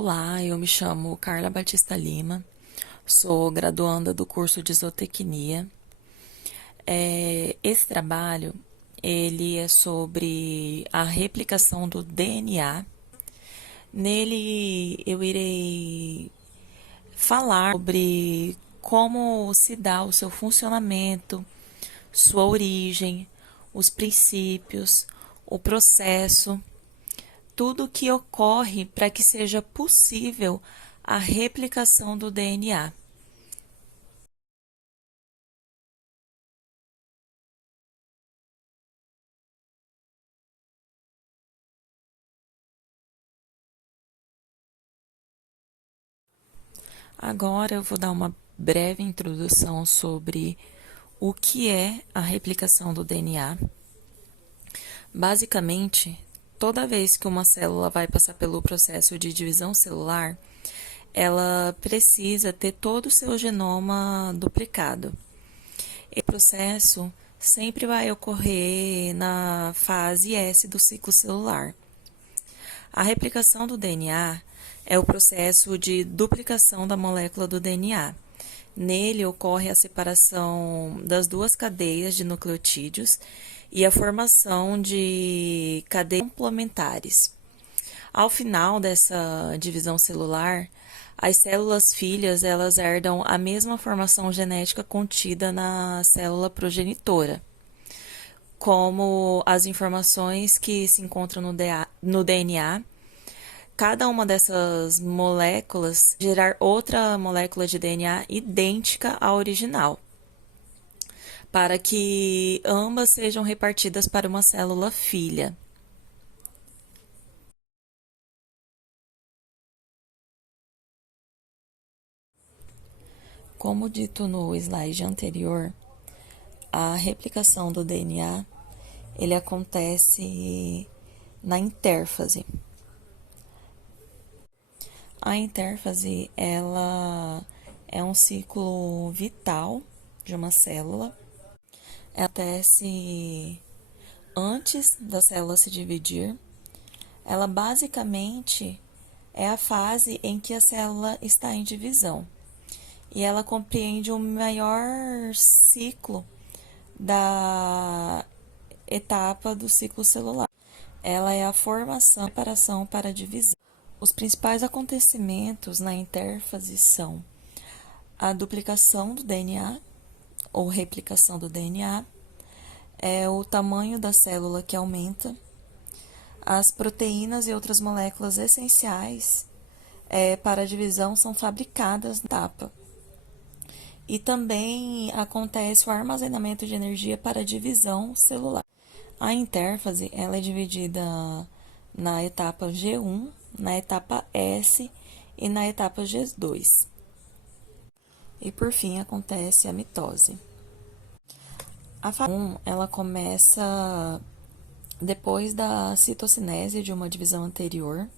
Olá, eu me chamo Carla Batista Lima, sou graduanda do curso de zootecnia. Esse trabalho, ele é sobre a replicação do DNA. Nele eu irei falar sobre como se dá o seu funcionamento, sua origem, os princípios, o processo, tudo o que ocorre para que seja possível a replicação do DNA. Agora eu vou dar uma breve introdução sobre o que é a replicação do DNA. Basicamente, toda vez que uma célula vai passar pelo processo de divisão celular, ela precisa ter todo o seu genoma duplicado. Esse processo sempre vai ocorrer na fase S do ciclo celular. A replicação do DNA é o processo de duplicação da molécula do DNA. Nele ocorre a separação das duas cadeias de nucleotídeos e a formação de cadeias complementares. Ao final dessa divisão celular, as células filhas elas herdam a mesma formação genética contida na célula progenitora, como as informações que se encontram no DNA. Cada uma dessas moléculas gerar outra molécula de DNA idêntica à original, para que ambas sejam repartidas para uma célula filha. Como dito no slide anterior, a replicação do DNA ele acontece na intérfase. A intérfase ela é um ciclo vital de uma célula. Ela acontece antes da célula se dividir. Ela basicamente é a fase em que a célula está em divisão. E ela compreende o maior ciclo da etapa do ciclo celular. Ela é a formação e preparação para a divisão. Os principais acontecimentos na intérfase são a duplicação do DNA, ou replicação do DNA, é o tamanho da célula que aumenta, as proteínas e outras moléculas essenciais para a divisão são fabricadas na etapa. E também acontece o armazenamento de energia para a divisão celular. A intérfase ela é dividida na etapa G1, na etapa S e na etapa G2. E por fim acontece a mitose. A fase 1 ela começa depois da citocinese de uma divisão anterior.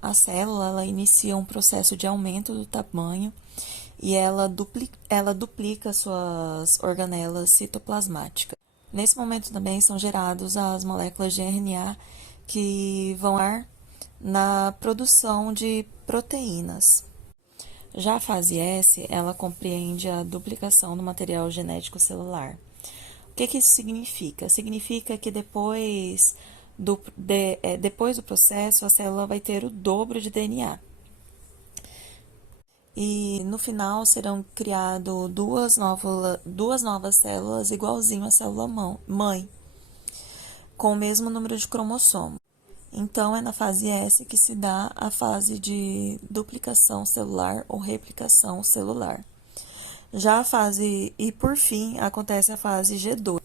A célula ela inicia um processo de aumento do tamanho e ela duplica suas organelas citoplasmáticas. Nesse momento também são geradas as moléculas de RNA que vão na produção de proteínas. Já a fase S, ela compreende a duplicação do material genético celular. O que isso significa? Significa que depois do processo, a célula vai ter o dobro de DNA. E no final serão criadas duas novas células igualzinho à célula mãe, com o mesmo número de cromossomos. Então, é na fase S que se dá a fase de duplicação celular ou replicação celular. Já a fase, e por fim, acontece a fase G2.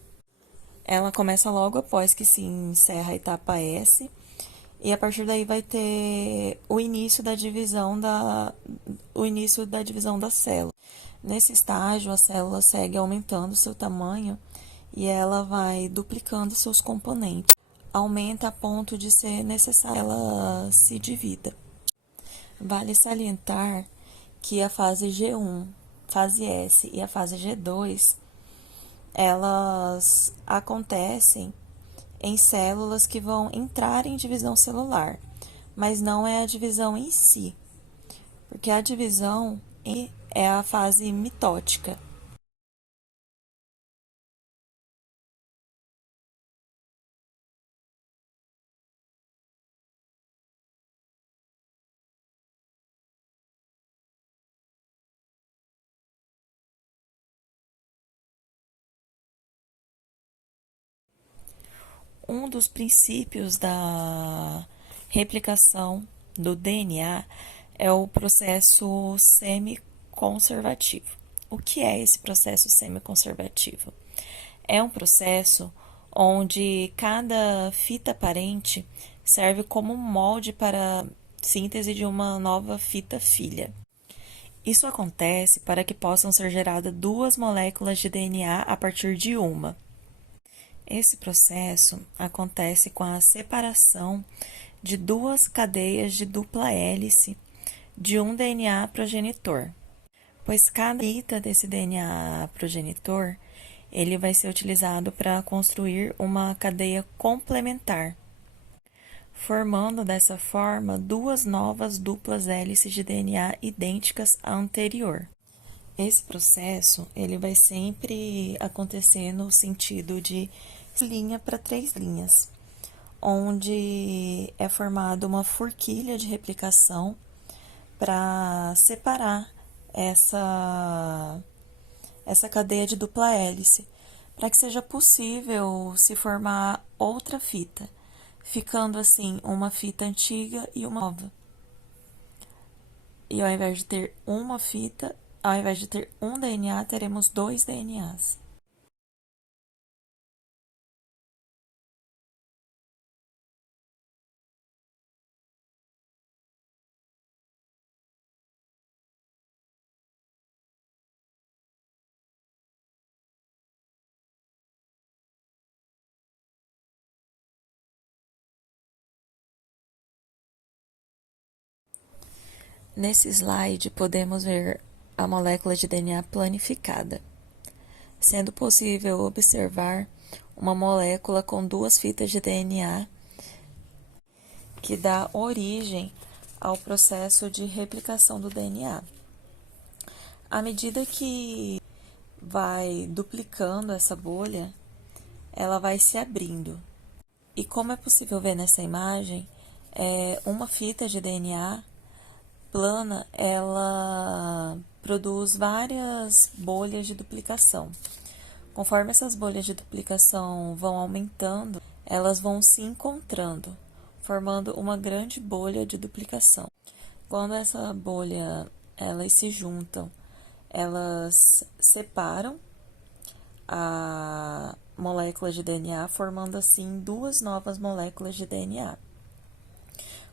Ela começa logo após que se encerra a etapa S, e a partir daí vai ter o início da divisão da célula. Nesse estágio, a célula segue aumentando seu tamanho e ela vai duplicando seus componentes. Aumenta a ponto de ser necessário que ela se divida. Vale salientar que a fase G1, fase S e a fase G2, elas acontecem em células que vão entrar em divisão celular, mas não é a divisão em si, porque a divisão é a fase mitótica. Um dos princípios da replicação do DNA é o processo semiconservativo. O que é esse processo semiconservativo? É um processo onde cada fita parente serve como molde para a síntese de uma nova fita filha. Isso acontece para que possam ser geradas duas moléculas de DNA a partir de uma. Esse processo acontece com a separação de duas cadeias de dupla hélice de um DNA progenitor, pois cada fita desse DNA progenitor ele vai ser utilizado para construir uma cadeia complementar, formando dessa forma duas novas duplas hélices de DNA idênticas à anterior. Esse processo ele vai sempre acontecer no sentido de linha para três linhas, onde é formada uma forquilha de replicação para separar essa cadeia de dupla hélice, para que seja possível se formar outra fita, ficando assim uma fita antiga e uma nova. E ao invés de ter uma fita, ao invés de ter um DNA, teremos dois DNAs. Nesse slide, podemos ver a molécula de DNA planificada, sendo possível observar uma molécula com duas fitas de DNA que dá origem ao processo de replicação do DNA. À medida que vai duplicando essa bolha, ela vai se abrindo. E como é possível ver nessa imagem, uma fita de DNA plana, ela produz várias bolhas de duplicação. Conforme essas bolhas de duplicação vão aumentando, elas vão se encontrando, formando uma grande bolha de duplicação. Quando essa bolha elas se juntam, elas separam a molécula de DNA, formando assim duas novas moléculas de DNA,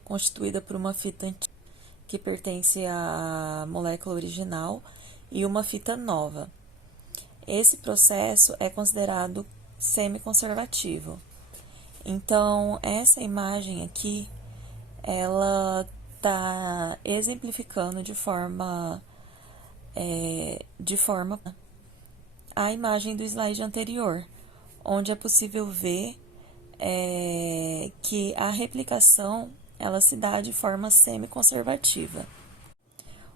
constituída por uma fita antiga que pertence à molécula original e uma fita nova. Esse processo é considerado semiconservativo. Então, essa imagem aqui, ela está exemplificando de forma a imagem do slide anterior, onde é possível ver que a replicação ela se dá de forma semiconservativa,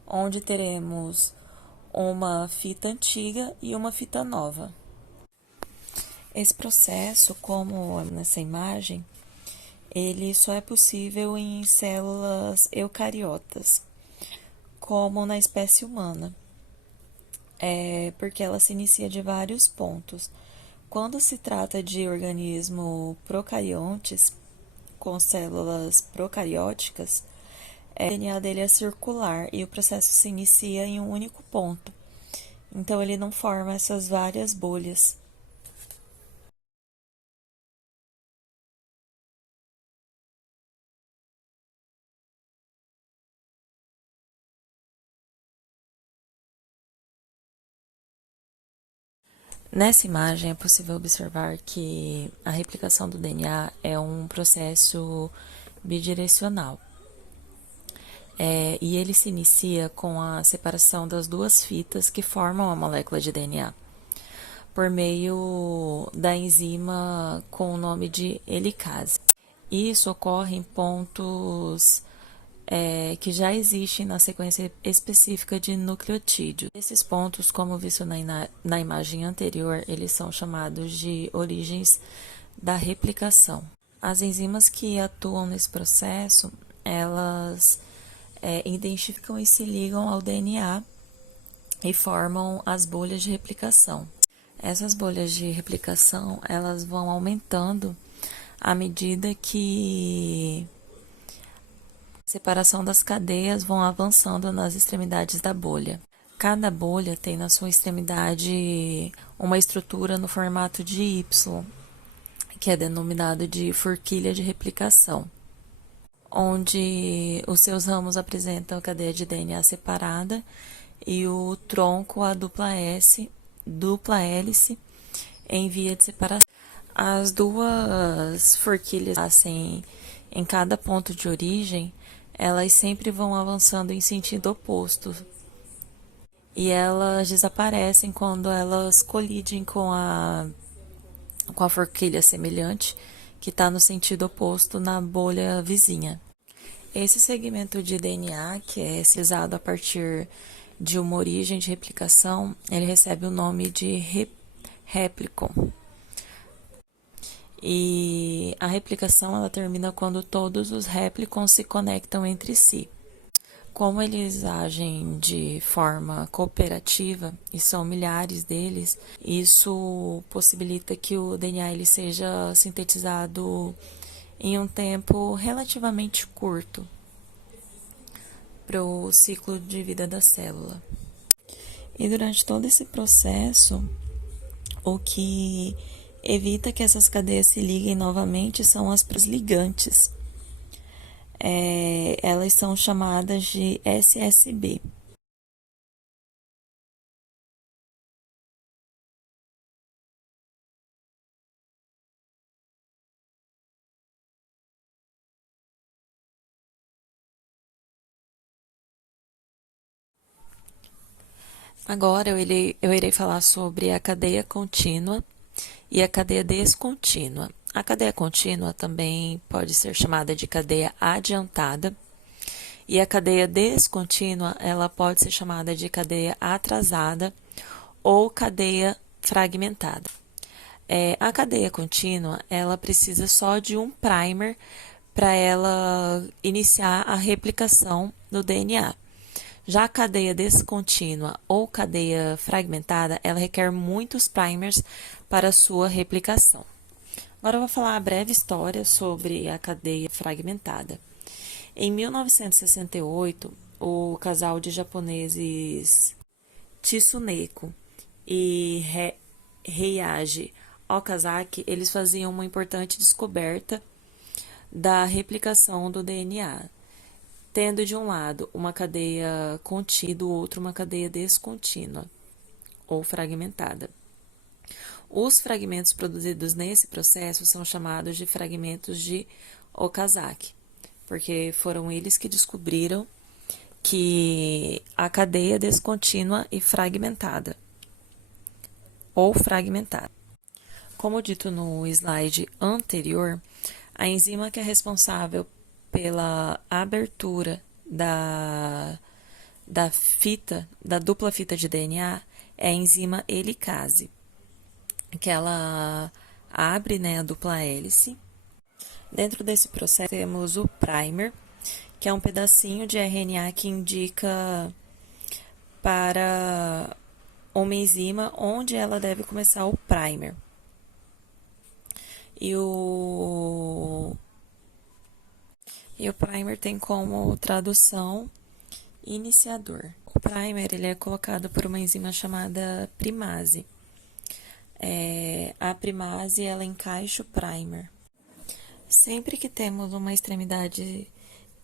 onde teremos uma fita antiga e uma fita nova. Esse processo, como nessa imagem, ele só é possível em células eucariotas, como na espécie humana, porque ela se inicia de vários pontos. Quando se trata de organismos procariontes, com células procarióticas, o DNA dele é circular e o processo se inicia em um único ponto. Então, ele não forma essas várias bolhas. Nessa imagem é possível observar que a replicação do DNA é um processo bidirecional. E ele se inicia com a separação das duas fitas que formam a molécula de DNA, por meio da enzima com o nome de helicase. Isso ocorre em pontos que já existem na sequência específica de nucleotídeo. Esses pontos, como visto na imagem anterior, eles são chamados de origens da replicação. As enzimas que atuam nesse processo, elas identificam e se ligam ao DNA e formam as bolhas de replicação. Essas bolhas de replicação, elas vão aumentando à medida que a separação das cadeias vão avançando nas extremidades da bolha. Cada bolha tem na sua extremidade uma estrutura no formato de Y, que é denominado de forquilha de replicação, onde os seus ramos apresentam a cadeia de DNA separada e o tronco a dupla hélice em via de separação. As duas forquilhas nascem em cada ponto de origem, elas sempre vão avançando em sentido oposto. E elas desaparecem quando elas colidem com a forquilha semelhante, que está no sentido oposto na bolha vizinha. Esse segmento de DNA, que é usado a partir de uma origem de replicação, ele recebe o nome de réplicon. E a replicação ela termina quando todos os réplicons se conectam entre si. Como eles agem de forma cooperativa, e são milhares deles, isso possibilita que o DNA ele seja sintetizado em um tempo relativamente curto para o ciclo de vida da célula. E durante todo esse processo, o que evita que essas cadeias se liguem novamente são as ligantes. Elas são chamadas de SSB. Agora eu irei falar sobre a cadeia contínua e a cadeia descontínua. A cadeia contínua também pode ser chamada de cadeia adiantada, e a cadeia descontínua ela pode ser chamada de cadeia atrasada ou cadeia fragmentada. A cadeia contínua ela precisa só de um primer para ela iniciar a replicação do DNA. Já a cadeia descontínua ou cadeia fragmentada, ela requer muitos primers para sua replicação. Agora eu vou falar a breve história sobre a cadeia fragmentada. Em 1968, o casal de japoneses Tsuneko e Heihachi Okazaki, eles faziam uma importante descoberta da replicação do DNA, tendo de um lado uma cadeia contínua e do outro uma cadeia descontínua ou fragmentada. Os fragmentos produzidos nesse processo são chamados de fragmentos de Okazaki, porque foram eles que descobriram que a cadeia descontínua e fragmentada, ou fragmentada. Como dito no slide anterior, a enzima que é responsável pela abertura da dupla fita de DNA é a enzima helicase, que ela abre, né, a dupla hélice. Dentro desse processo temos o primer, que é um pedacinho de RNA que indica para uma enzima onde ela deve começar o primer. E o primer tem como tradução iniciador. O primer ele é colocado por uma enzima chamada primase. A primase ela encaixa o primer. Sempre que temos uma extremidade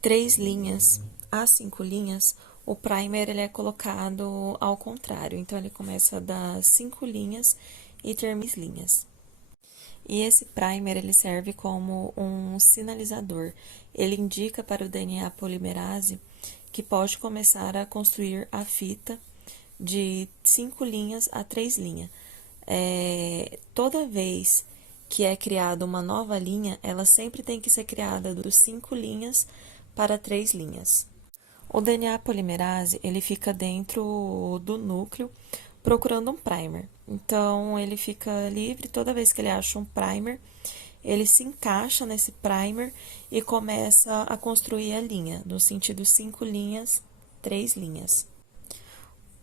3 linhas a 5 linhas, o primer ele é colocado ao contrário. Então, ele começa das 5 linhas e termina as linhas. E esse primer ele serve como um sinalizador. Ele indica para o DNA polimerase que pode começar a construir a fita de 5 linhas a 3 linhas. Toda vez que é criada uma nova linha, ela sempre tem que ser criada dos 5 linhas para 3 linhas. O DNA polimerase, ele fica dentro do núcleo procurando um primer. Então, ele fica livre toda vez que ele acha um primer, ele se encaixa nesse primer e começa a construir a linha, no sentido 5 linhas, 3 linhas.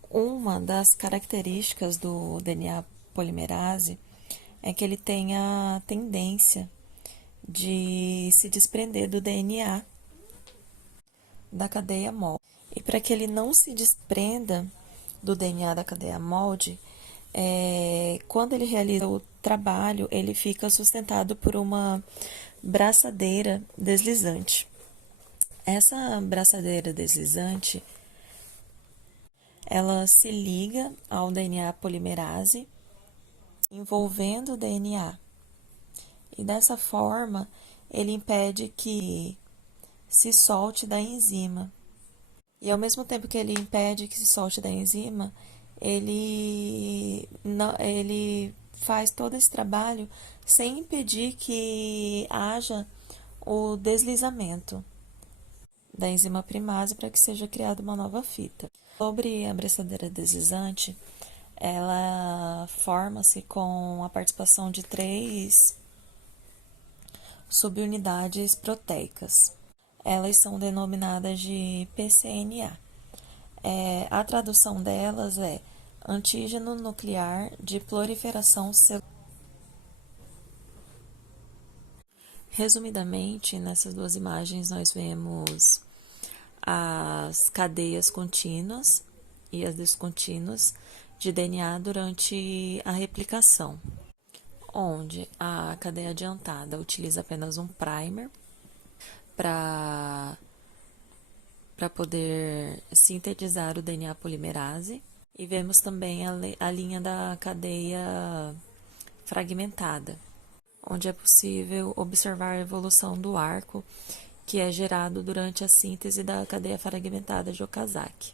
Uma das características do DNA polimerase é que ele tem a tendência de se desprender do DNA da cadeia molde. E para que ele não se desprenda do DNA da cadeia molde, quando ele realiza o trabalho, ele fica sustentado por uma braçadeira deslizante. Essa braçadeira deslizante, ela se liga ao DNA polimerase, envolvendo o DNA. E dessa forma, ele impede que se solte da enzima. E ao mesmo tempo que ele impede que se solte da enzima, ele faz todo esse trabalho sem impedir que haja o deslizamento da enzima primase para que seja criada uma nova fita. Sobre a braçadeira deslizante, ela forma-se com a participação de 3 subunidades proteicas. Elas são denominadas de pCNA. A tradução delas é antígeno nuclear de proliferação celular. Resumidamente, nessas 2 imagens nós vemos as cadeias contínuas e as descontínuas de DNA durante a replicação, onde a cadeia adiantada utiliza apenas um primer para poder sintetizar o DNA polimerase. E vemos também a linha da cadeia fragmentada, onde é possível observar a evolução do arco que é gerado durante a síntese da cadeia fragmentada de Okazaki.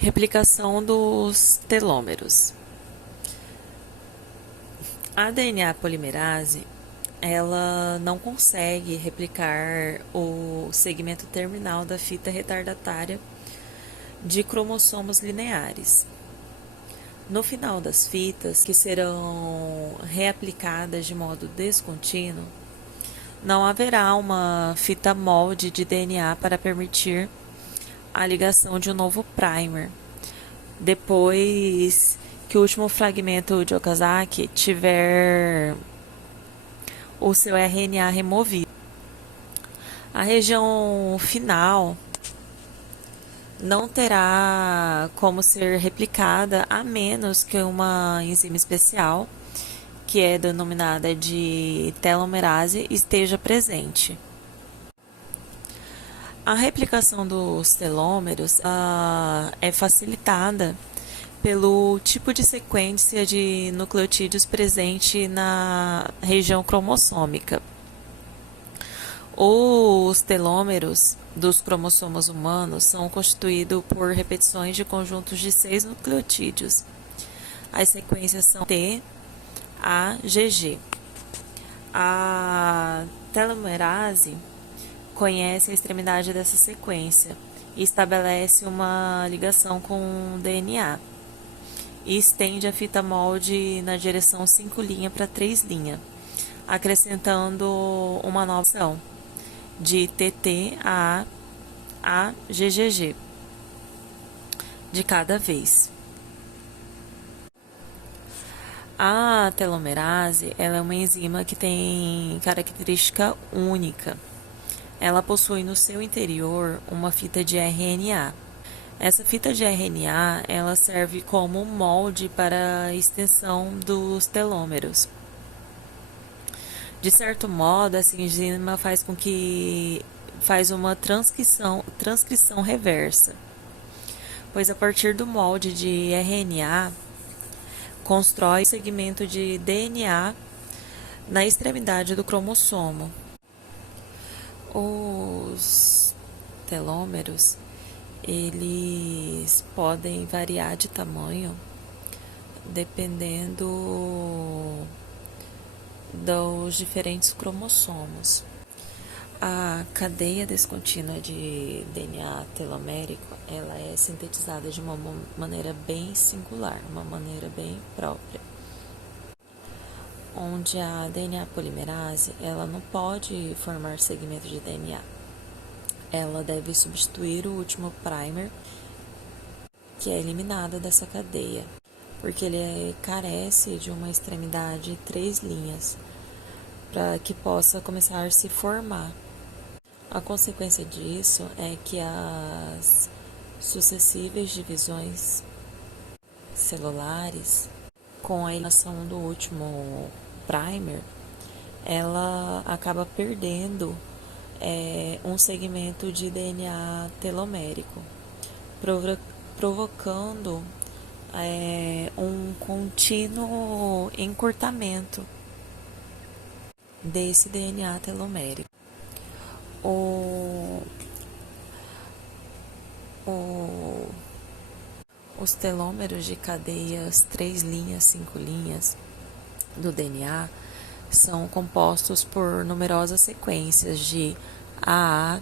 Replicação dos telômeros. A DNA polimerase, ela não consegue replicar o segmento terminal da fita retardatária de cromossomos lineares. No final das fitas, que serão reaplicadas de modo descontínuo, não haverá uma fita molde de DNA para permitir a ligação de um novo primer, depois que o último fragmento de Okazaki tiver o seu RNA removido. A região final não terá como ser replicada a menos que uma enzima especial, que é denominada de telomerase, esteja presente. A replicação dos telômeros é facilitada pelo tipo de sequência de nucleotídeos presente na região cromossômica. Os telômeros dos cromossomos humanos são constituídos por repetições de conjuntos de 6 nucleotídeos. As sequências são T, A, GG. A telomerase conhece a extremidade dessa sequência e estabelece uma ligação com o DNA e estende a fita molde na direção 5 linha para 3 linha, acrescentando uma nova opção de TT a GGG de cada vez. A telomerase, ela é uma enzima que tem característica única. Ela possui no seu interior uma fita de RNA. Essa fita de RNA, ela serve como molde para a extensão dos telômeros. De certo modo, essa enzima faz com que faz uma transcrição reversa, pois a partir do molde de RNA constrói um segmento de DNA na extremidade do cromossomo. Os telômeros, eles podem variar de tamanho dependendo dos diferentes cromossomos. A cadeia descontínua de DNA telomérico, ela é sintetizada de uma maneira bem singular, uma maneira bem própria, onde a DNA polimerase, ela não pode formar segmento de DNA. Ela deve substituir o último primer, que é eliminado dessa cadeia, porque ele carece de uma extremidade 3 linhas, para que possa começar a se formar. A consequência disso é que as sucessivas divisões celulares, com a eliminação do último primer, ela acaba perdendo um segmento de DNA telomérico, provocando um contínuo encurtamento desse DNA telomérico. Os telômeros de cadeias 3 linhas, 5 linhas do DNA são compostos por numerosas sequências de AATCCC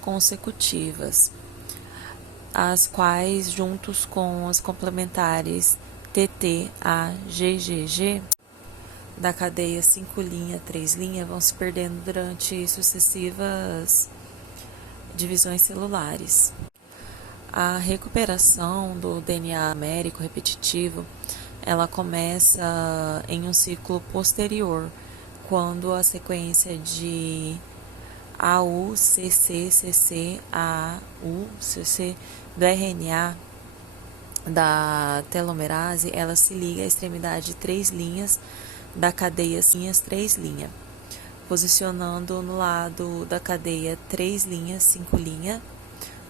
consecutivas, as quais, juntos com as complementares TTAGGG da cadeia 5 linha, 3 linha, vão se perdendo durante sucessivas divisões celulares. A recuperação do DNA américo repetitivo, ela começa em um ciclo posterior, quando a sequência de AUCCCC do RNA da telomerase, ela se liga à extremidade 3 linhas da cadeia 3 linha, posicionando no lado da cadeia 3 linhas, 5 linha,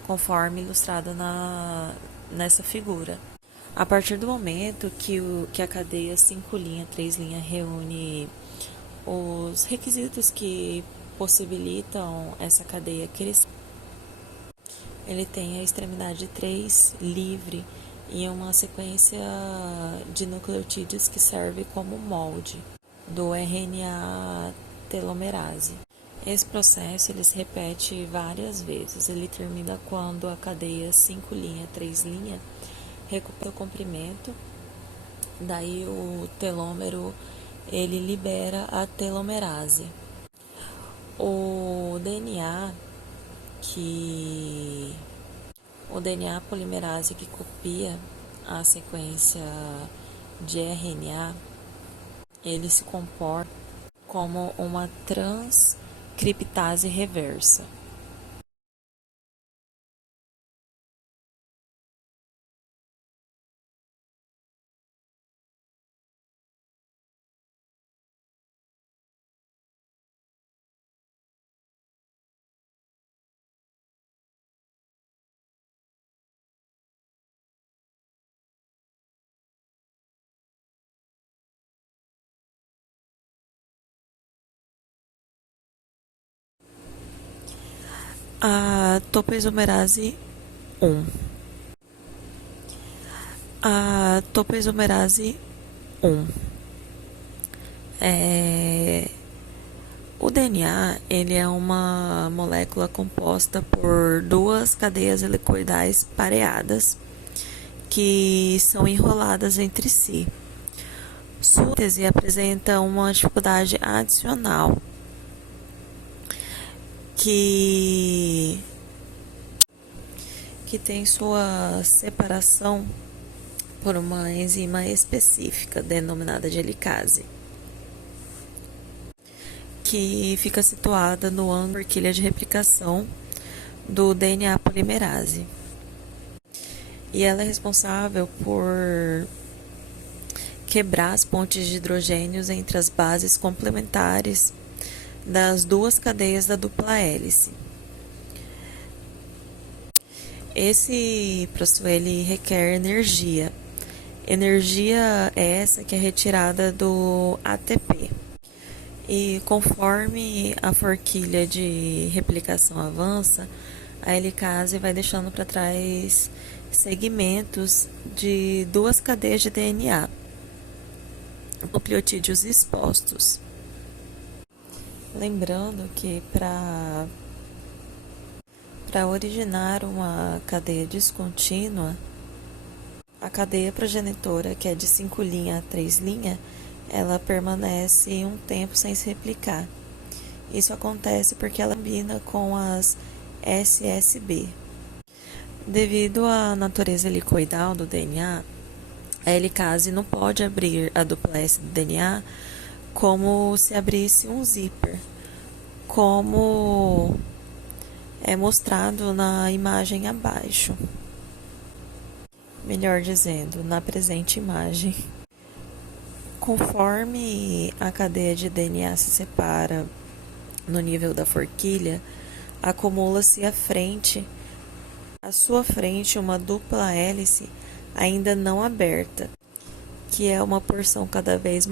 conforme ilustrado nessa figura. A partir do momento que a cadeia 5 linha, 3 linha reúne os requisitos que possibilitam essa cadeia crescer, ele tem a extremidade 3 livre e uma sequência de nucleotídeos que serve como molde do RNA telomerase. Esse processo ele se repete várias vezes. Ele termina quando a cadeia 5 linha, 3 linha recupera o comprimento. Daí o telômero ele libera a telomerase. O DNA polimerase que copia a sequência de RNA, ele se comporta como uma transcriptase reversa. A topoisomerase 1. A topoisomerase 1. O DNA ele é uma molécula composta por duas cadeias helicoidais pareadas que são enroladas entre si. Sua síntese apresenta uma dificuldade adicional que tem sua separação por uma enzima específica denominada de helicase, que fica situada no ângulo da forquilha de replicação do DNA polimerase. E ela é responsável por quebrar as pontes de hidrogênios entre as bases complementares das duas cadeias da dupla hélice. Esse processo ele requer energia. Energia é essa que é retirada do ATP. E conforme a forquilha de replicação avança, a helicase vai deixando para trás segmentos de duas cadeias de DNA, nucleotídeos expostos. Lembrando que para originar uma cadeia descontínua, a cadeia progenitora, que é de 5' a 3', ela permanece um tempo sem se replicar. Isso acontece porque ela combina com as SSB. Devido à natureza helicoidal do DNA, a helicase não pode abrir a dupla S do DNA como se abrisse um zíper, como é mostrado na imagem abaixo. Melhor dizendo, na presente imagem. Conforme a cadeia de DNA se separa no nível da forquilha, acumula-se à sua frente uma dupla hélice ainda não aberta, que é uma torção cada vez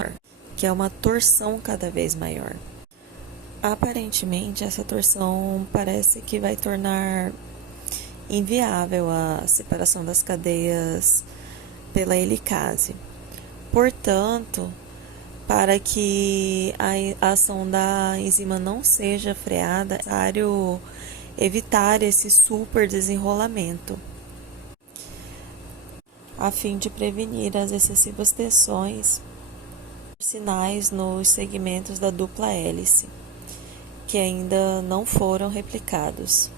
maior. Aparentemente, essa torção parece que vai tornar inviável a separação das cadeias pela helicase. Portanto, para que a ação da enzima não seja freada, é necessário evitar esse super desenrolamento, a fim de prevenir as excessivas tensões sinais nos segmentos da dupla hélice, que ainda não foram replicados.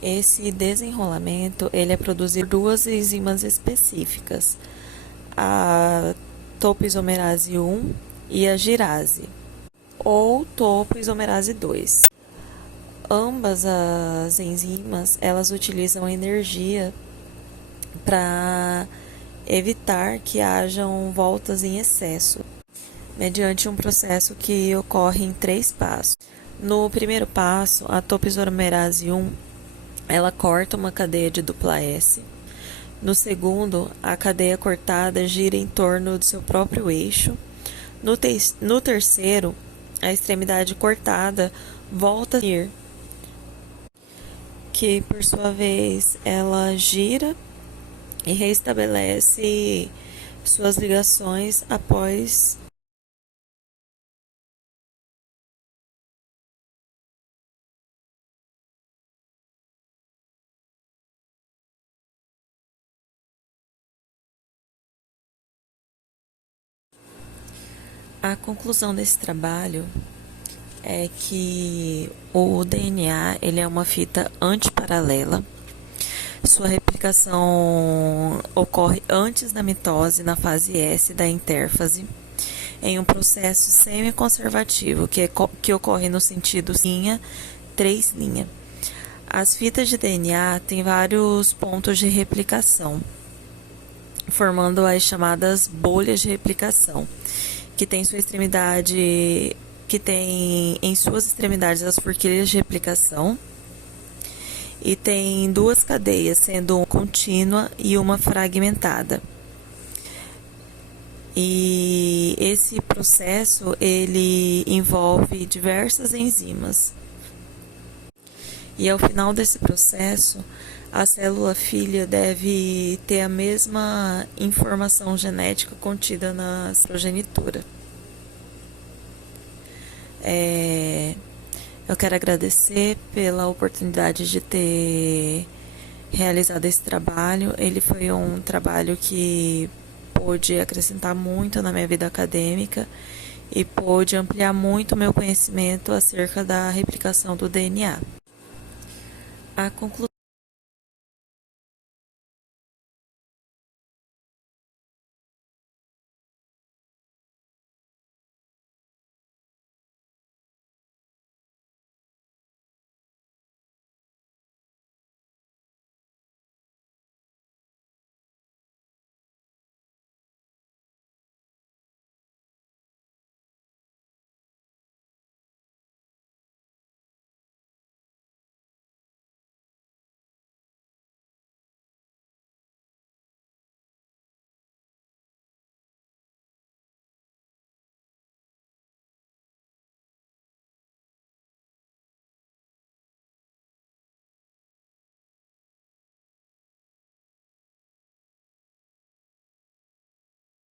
Esse desenrolamento ele é produzido por duas enzimas específicas, a topoisomerase 1 e a girase, ou topoisomerase 2. Ambas as enzimas, elas utilizam energia para evitar que hajam voltas em excesso, mediante um processo que ocorre em 3 passos. No primeiro passo, a topoisomerase 1, ela corta uma cadeia de dupla S. No segundo, a cadeia cortada gira em torno do seu próprio eixo. No terceiro, a extremidade cortada volta a ir, que por sua vez ela gira e restabelece suas ligações após a conclusão desse trabalho é que o DNA ele é uma fita antiparalela. Sua replicação ocorre antes da mitose, na fase S da intérfase, em um processo semi-conservativo, que ocorre no sentido linha, 3'. As fitas de DNA têm vários pontos de replicação, formando as chamadas bolhas de replicação, que tem em suas extremidades as forquilhas de replicação, e tem duas cadeias, sendo uma contínua e uma fragmentada. E esse processo ele envolve diversas enzimas. E ao final desse processo, a célula filha deve ter a mesma informação genética contida na progenitora. Eu quero agradecer pela oportunidade de ter realizado esse trabalho. Ele foi um trabalho que pôde acrescentar muito na minha vida acadêmica e pôde ampliar muito o meu conhecimento acerca da replicação do DNA. A conclusão